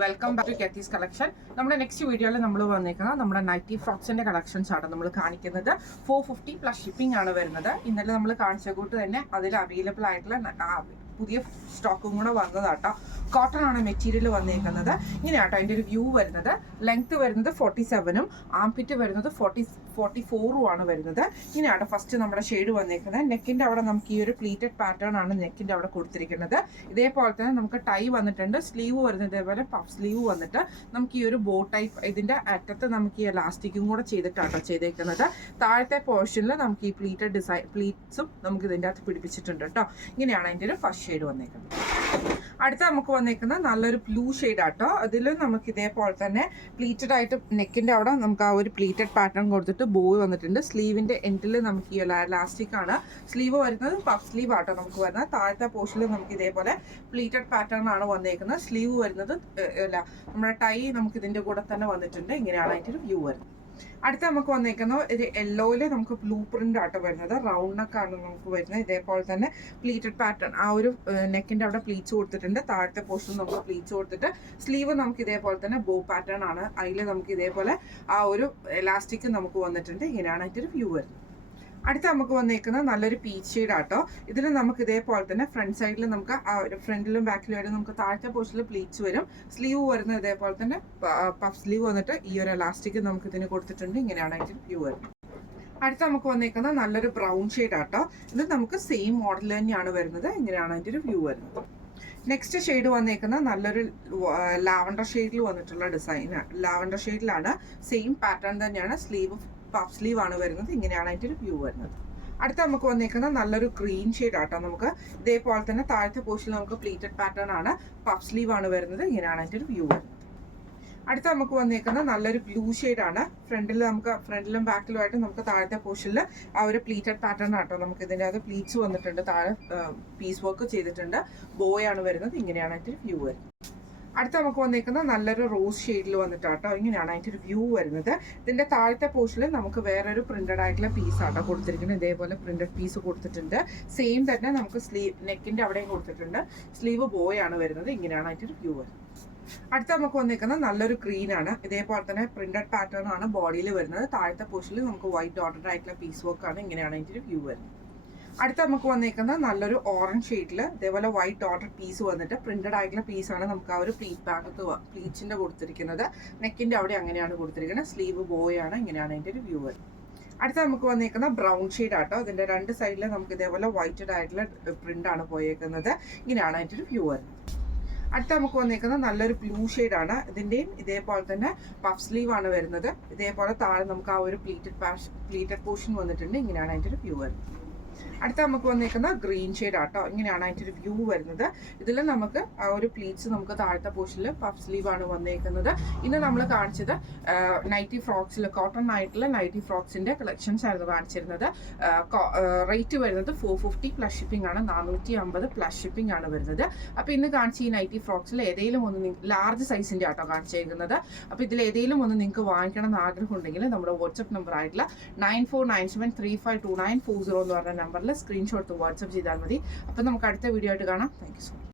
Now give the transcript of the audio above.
Welcome back to Kethi's collection. നമ്മുടെ next വീഡിയോയിൽ നമ്മൾ വന്നേക്കുന്നത് നമ്മുടെ നൈറ്റി ഫ്രോക്സിന്റെ കളക്ഷൻസ് ആണ് നമ്മൾ കാണിക്കുന്നത്. 450 പ്ലസ് ഷിപ്പിംഗ് ആണ് വരുന്നത്. ഇന്നലെ നമ്മൾ കാണിച്ച കൂട്ട് തന്നെ അതിൽ അവൈലബിൾ ആയിട്ടുള്ള പുതിയ സ്റ്റോക്കും കൂടെ വന്നതാട്ടോ. കോട്ടൺ ആണ് മെറ്റീരിയൽ വന്നേക്കുന്നത്. ഇങ്ങനെയാട്ടോ അതിൻ്റെ ഒരു വ്യൂ വരുന്നത്. ലെങ്ത് വരുന്നത് 47ഉം ആംപിറ്റ് വരുന്നത് 44ഉം ആണ് വരുന്നത്. ഇങ്ങനെയാട്ടോ ഫസ്റ്റ് നമ്മുടെ ഷെയ്ഡ് വന്നേക്കുന്നത്. നെക്കിൻ്റെ അവിടെ നമുക്ക് ഈ ഒരു പ്ലീറ്റഡ് പാറ്റേൺ ആണ് നെക്കിൻ്റെ അവിടെ കൊടുത്തിരിക്കുന്നത്. ഇതേപോലെ തന്നെ നമുക്ക് ടൈ വന്നിട്ടുണ്ട്. സ്ലീവ് വരുന്നത് ഇതേപോലെ പഫ് സ്ലീവ് വന്നിട്ട് നമുക്ക് ഈ ഒരു ബോ ടൈപ്പ് ഇതിൻ്റെ അറ്റത്ത് നമുക്ക് ഈ എലാസ്റ്റിക്കും കൂടെ ചെയ്തിട്ടാട്ടോ ചെയ്തേക്കുന്നത്. താഴത്തെ പോർഷനിൽ നമുക്ക് ഈ പ്ലീറ്റഡ് ഡിസൈൻ പ്ലീറ്റ്സും നമുക്ക് ഇതിൻ്റെ അകത്ത് പിടിപ്പിച്ചിട്ടുണ്ട് കേട്ടോ. ഇങ്ങനെയാണ് അതിൻ്റെ ഒരു ഫസ്റ്റ് ഷെയ്ഡ് വന്നേക്കുന്നത്. അടുത്ത നമുക്ക് വന്നേക്കുന്നത് നല്ലൊരു ബ്ലൂ ഷെയ്ഡ് ആട്ടോ. അതിൽ നമുക്ക് ഇതേപോലെ തന്നെ പ്ലീറ്റഡ് ആയിട്ട് നെക്കിൻ്റെ അവിടെ നമുക്ക് ആ ഒരു പ്ലീറ്റഡ് പാറ്റേൺ കൊടുത്തിട്ട് ബോ വന്നിട്ടുണ്ട്. സ്ലീവിൻ്റെ എൻഡിൽ നമുക്ക് ഈ എലാസ്റ്റിക് ആണ്. സ്ലീവ് വരുന്നത് പഫ് സ്ലീവ് ആട്ടോ നമുക്ക് വരുന്നത്. താഴത്തെ പോർഷനിൽ നമുക്ക് ഇതേപോലെ പ്ലീറ്റഡ് പാറ്റേൺ ആണ് വന്നേക്കുന്നത്. സ്ലീവ് വരുന്നത് നമ്മുടെ ടൈ നമുക്ക് ഇതിൻ്റെ കൂടെ തന്നെ വന്നിട്ടുണ്ട്. ഇങ്ങനെയാണ് അതിൻ്റെ ഒരു വ്യൂ വരുന്നത്. അടുത്ത നമുക്ക് വന്നേക്കുന്ന ഒരു യെല്ലോയിൽ നമുക്ക് ബ്ലൂ പ്രിന്റ് ആട്ടോ വരുന്നത്. റൗണ്ട് നെക്കാണ് നമുക്ക് വരുന്നത്. ഇതേപോലെ തന്നെ പ്ലീറ്റഡ് പാറ്റേൺ ആ ഒരു നെക്കിന്റെ അവിടെ പ്ലീറ്റ്സ് കൊടുത്തിട്ടുണ്ട്. താഴത്തെ പോർഷൻ നമുക്ക് പ്ലീറ്റ്സ് കൊടുത്തിട്ട് സ്ലീവ് നമുക്ക് ഇതേപോലെ തന്നെ ബോ പാറ്റേൺ ആണ്. അതിൽ നമുക്ക് ഇതേപോലെ ആ ഒരു എലാസ്റ്റിക് നമുക്ക് വന്നിട്ടുണ്ട്. ഇങ്ങനെയാണ് അതിൻ്റെ ഒരു വ്യൂ വരുന്നത്. അടുത്ത നമുക്ക് വന്നേക്കുന്നത് നല്ലൊരു പീച്ച് ഷെയ്ഡ് ആട്ടോ. ഇതിൽ നമുക്ക് ഇതേപോലെ തന്നെ ഫ്രണ്ട് സൈഡിൽ നമുക്ക് ആ ഒരു ഫ്രണ്ടിലും ബാക്കിലും ആയിട്ട് നമുക്ക് താഴത്തെ പോർഷനിൽ പ്ലീറ്റ്സ് വരും. സ്ലീവ് വരുന്നത് ഇതേപോലെ തന്നെ പഫ് സ്ലീവ് വന്നിട്ട് ഈ ഒരു എലാസ്റ്റിക് നമുക്ക് ഇതിന് കൊടുത്തിട്ടുണ്ട്. ഇങ്ങനെയാണ് അതിൻ്റെ വ്യൂ വരുന്നത്. അടുത്ത നമുക്ക് വന്നേക്കുന്നത് നല്ലൊരു ബ്രൗൺ ഷെയ്ഡ് ആട്ടോ. ഇത് നമുക്ക് സെയിം മോഡൽ തന്നെയാണ് വരുന്നത്. ഇങ്ങനെയാണ് അതിൻ്റെ ഒരു വ്യൂ വരുന്നത്. നെക്സ്റ്റ് ഷെയ്ഡ് വന്നേക്കുന്നത് നല്ലൊരു ലാവൻഡർ ഷെയ്ഡിൽ വന്നിട്ടുള്ള ഡിസൈൻ. ലാവൻഡർ ഷെയ്ഡിലാണ്. സെയിം പാറ്റേൺ തന്നെയാണ്. സ്ലീവ് പഫ് സ്ലീവ് ആണ് വരുന്നത്. ഇങ്ങനെയാണ് അതിൻ്റെ ഒരു വ്യൂ വരുന്നത്. അടുത്ത നമുക്ക് വന്നേക്കുന്നത് നല്ലൊരു ഗ്രീൻ ഷെയ്ഡ് ആട്ടോ. നമുക്ക് ഇതേപോലെ തന്നെ താഴത്തെ പോർഷനിൽ നമുക്ക് പ്ലീറ്റഡ് പാറ്റേൺ ആണ്. പഫ് സ്ലീവ് ആണ് വരുന്നത്. ഇങ്ങനെയാണ് അതിൻ്റെ ഒരു വ്യൂ വരുന്നത്. അടുത്ത നമുക്ക് വന്നേക്കുന്നത് നല്ലൊരു ബ്ലൂ ഷെയ്ഡാണ്. ഫ്രണ്ടിലും ബാക്കിലുമായിട്ട് നമുക്ക് താഴത്തെ പോർഷനിൽ ആ ഒരു പ്ലീറ്റഡ് പാറ്റേൺ ആട്ടോ. നമുക്ക് ഇതിൻ്റെ അത് പ്ലീറ്റ്സ് വന്നിട്ടുണ്ട്. താഴെ പീസ് വർക്ക് ചെയ്തിട്ടുണ്ട്. ബോയാണ് വരുന്നത്. ഇങ്ങനെയാണ് അതിൻ്റെ ഒരു വ്യൂ വരുന്നത്. അടുത്ത നമുക്ക് വന്നേക്കുന്നത് നല്ലൊരു റോസ് ഷെയ്ഡിൽ വന്നിട്ടാട്ടോ. ഇങ്ങനെയാണ് അതിൻ്റെ ഒരു വ്യൂ വരുന്നത്. ഇതിൻ്റെ താഴത്തെ പോർഷനിൽ നമുക്ക് വേറൊരു പ്രിന്റഡ് ആയിട്ടുള്ള പീസ് ആട്ടോ കൊടുത്തിരിക്കുന്നത്. ഇതേപോലെ പ്രിന്റഡ് പീസ് കൊടുത്തിട്ടുണ്ട്. സെയിം തന്നെ നമുക്ക് നെക്കിൻ്റെ അവിടെയും കൊടുത്തിട്ടുണ്ട്. സ്ലീവ് ബോയാണ് വരുന്നത്. ഇങ്ങനെയാണ് അതിൻ്റെ ഒരു വ്യൂ വരുന്നത്. അടുത്ത നമുക്ക് വന്നേക്കുന്നത് നല്ലൊരു ഗ്രീൻ ആണ്. ഇതേപോലെ തന്നെ പ്രിന്റഡ് പാറ്റേൺ ആണ് ബോഡിയിൽ വരുന്നത്. താഴത്തെ പോർഷനിൽ നമുക്ക് വൈറ്റ് ഡോട്ടഡ് ആയിട്ടുള്ള പീസ് വർക്ക് ആണ്. ഇങ്ങനെയാണ് അതിൻ്റെ ഒരു വ്യൂ വരുന്നത്. അടുത്ത നമുക്ക് വന്നേക്കുന്നത് നല്ലൊരു ഓറഞ്ച് ഷെയ്ഡിൽ ഇതേപോലെ വൈറ്റ് ഡോട്ടഡ് പീസ് വന്നിട്ട് പ്രിന്റഡ് ആയിട്ടുള്ള പീസാണ് നമുക്ക് ആ ഒരു പ്ലീറ്റ്സിന്റെ കൊടുത്തിരിക്കുന്നത്. നെക്കിന്റെ അവിടെ അങ്ങനെയാണ് കൊടുത്തിരിക്കുന്നത്. സ്ലീവ് ബോയാണ്. ഇങ്ങനെയാണ് അതിൻ്റെ ഒരു വ്യൂ വരുന്നത്. അടുത്ത നമുക്ക് വന്നേക്കുന്ന ബ്രൗൺ ഷെയ്ഡ് ആട്ടോ. ഇതിന്റെ രണ്ട് സൈഡിൽ നമുക്ക് ഇതേപോലെ വൈറ്റഡ് ആയിട്ടുള്ള പ്രിന്റ് ആണ് പോയേക്കുന്നത്. ഇങ്ങനെയാണ് അതിൻ്റെ ഒരു വ്യൂ വരുന്നത്. അടുത്ത നമുക്ക് വന്നേക്കുന്നത് നല്ലൊരു ബ്ലൂ ഷെയ്ഡാണ്. ഇതിൻ്റെയും ഇതേപോലെ തന്നെ പഫ് സ്ലീവ് ആണ് വരുന്നത്. ഇതേപോലെ താഴെ നമുക്ക് ആ ഒരു പ്ലീറ്റഡ് പോർഷൻ വന്നിട്ടുണ്ട്. ഇങ്ങനെയാണ് അതിൻ്റെ ഒരു വ്യൂ വരുന്നത്. അടുത്ത നമുക്ക് വന്നേക്കുന്ന ഗ്രീൻ ഷെയ്ഡ് ആട്ടോ. ഇങ്ങനെയാണ് അതിൻ്റെ ഒരു വ്യൂ വരുന്നത്. ഇതിൽ നമുക്ക് ആ ഒരു പ്ലീറ്റ്സ് നമുക്ക് താഴത്തെ പോർഷനിൽ പഫ് സ്ലീവ് ആണ് വന്നേക്കുന്നത്. ഇന്ന് നമ്മൾ കാണിച്ചത് നൈറ്റി ഫ്രോക്സിൽ കോട്ടൺ ആയിട്ടുള്ള നൈറ്റി ഫ്രോക്സിന്റെ കളക്ഷൻസ് ആയിരുന്നു കാണിച്ചിരുന്നത്. റേറ്റ് വരുന്നത് 450 പ്ലസ് ഷിപ്പിംഗ് ആണ്. 450 പ്ലസ് ഷിപ്പിംഗ് ആണ് വരുന്നത്. അപ്പോൾ ഇന്ന് കാണിച്ച ഈ നൈറ്റി ഫ്രോക്സിൽ ഏതെങ്കിലും ഒന്ന് ലാർജ് സൈസിന്റെ ആട്ടോ കാണിച്ചേക്കുന്നത്. അപ്പോൾ ഇതിൽ ഏതെങ്കിലും ഒന്ന് നിങ്ങൾക്ക് വാങ്ങിക്കണം എന്ന് ആഗ്രഹം ഉണ്ടെങ്കിൽ നമ്മുടെ വാട്സ്ആപ്പ് നമ്പർ ആയിട്ടുള്ള 9497352940 എന്ന് പറഞ്ഞ നമ്പറിൽ സ്ക്രീൻഷോട്ട് വാട്സ്ആപ്പ് ചെയ്താൽ മതി. അപ്പോൾ നമുക്ക് അടുത്ത വീഡിയോ ആയിട്ട് കാണാം. Thank you so much.